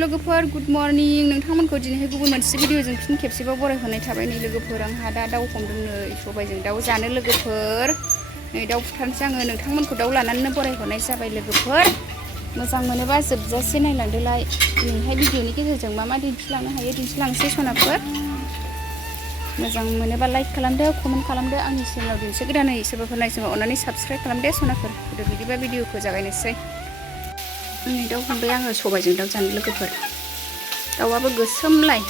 लोगोफोर good morning नोंथांमोनखौ दिनैहाय गुबुन मोनसे भिडिअजों फिन खेबसेबाव बरायहरनाय थाबाय नै लोगोफोर आंहा दा दाउ हमदों नै सबायजों दाउ जानो लोगोफोर नै दाउ फुथारनोसै आङो नोंथांमोनखौ दाउ लानानैनो बरायहरनाय जाबाय लोगोफोर मोजां मोनोबा जोबजासे नायलांदोलाय दिनैहाय भिडिअनि गेजेरजों मा दिन्थिलांनो हायो दिन्थिलांसै सनाफोर मोजां मोनोबा लाइक खालामदो कमेन्ट खालामदो आंनि चेनेलाव दिनैसो गोदानै सोरबाफोर नायसोबा अननानै साबस्क्राइब खालामदो सनाफोर बिदिबा भिडिअखौ जागायनोसै नै दाउ हमबाय आङो सबायजों दाउ जानो लोगोफोर दाउआबो गोसोमलाय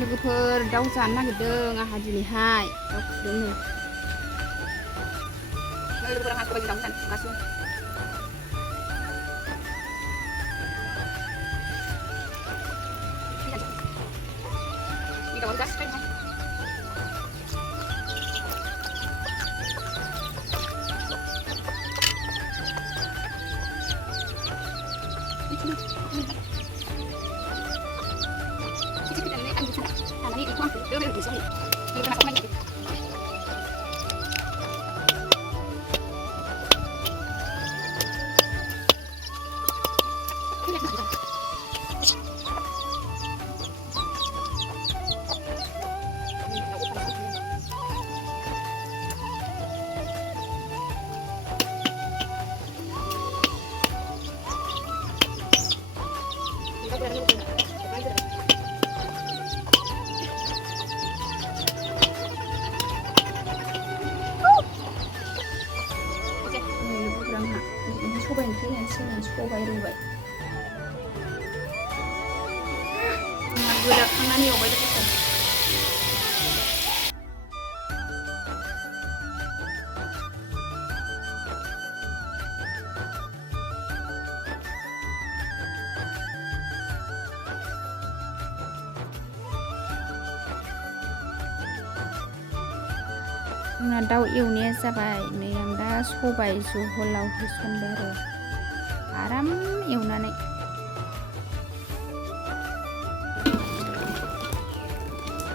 लोगोफोर दाउ जानो नागिरदों आंहा दिनैहाय दाउ फुदों नै लोगोफोर आंहा सबायजों दाउ जानो फुगासिनो दाउआ गासिबो सबाय ओंख्रि होनोसै सबाय रुबाय गोदाखांनानै एवबाय लोगोफोर जोंना दाउ एवनाया जाबाय नै आं दा सबाय जहलाव होसनबाय आरो आराम एवनानै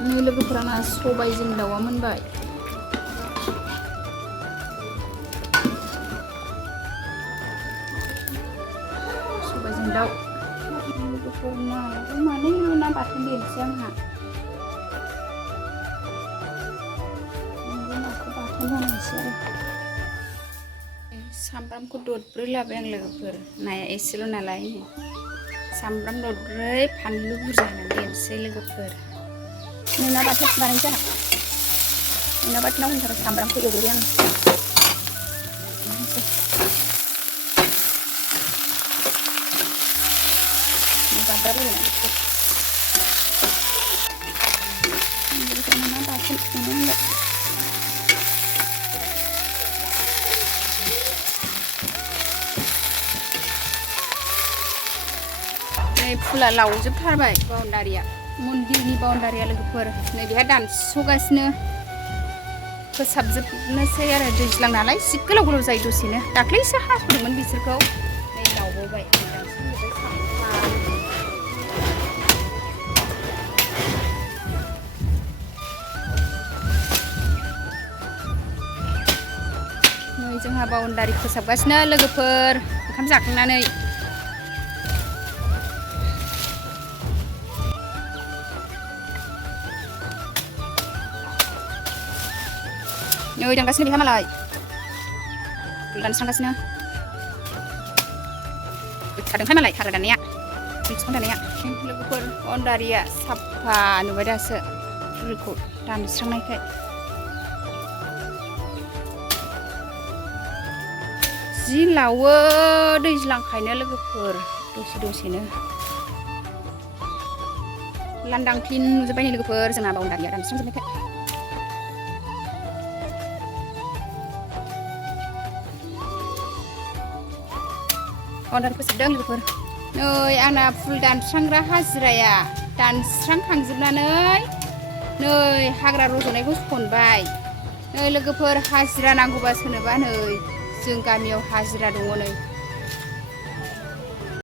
नै लोगोफोर आंना सबायजों दाउआ मोनबाय सबायजों दाउ लोगोफोर मानै ना बाथोन देनोसै आंहा सामब्रामखौ दरब्रै लाबाय आं लोगोफोर नाया एसेल' नालाय सामब्राम दरब्रै फानलु बुरजा होनानै देनोसै लोगोफोर ना बाथोन बानायनोसै आंहा ना बाथोनाव होनो थाखाय सामब्रामखौ एवग्रोबाय आं ना बाथोन एवनो फुला लावजोबथारबाय बाउन्डारिया मन्दिरनि बाउन्डारिया लोगोफोर नै बेहा दानस'गासिनो फोसाबजोबनोसै आरो दैज्लां नालाय जि गोलाव गोलाव जायो दसेनो दाख्लैसो हास'दोंमोन बिसोरखौ नै लावबावबाय नै जोंहा बाउन्डारि फोसाबगासिनो लोगोफोर ओंखाम जाखांनानै नै दानगासिनो बेहा मालाय दानस्रांगासिनो थादोंहाय मालाय हाग्रा दाननाया बिफां दाननाया लोगोफोर बाउन्डारिया साफा नुबाय दासो फुलखौ दानस्रांनायखाय जि लावो दैज्लांखायनो लोगोफोर दसेनो लांदां क्लिन नुजोब्बाय नै लोगोफोर जोंना बाउन्डारिया दानस्रांजोबनायखाय बाउन्डारि फोसाबदों लोगोफोर नै आंना फुल दानस्रांग्रा हाजिराया दानस्रांखांजोबनानै नै हाग्रा रज'नायखौ सनबाय नै लोगोफोर हाजिरा नांगौबा सोरनोबा नै जों गामियाव हाजिरा दङ नै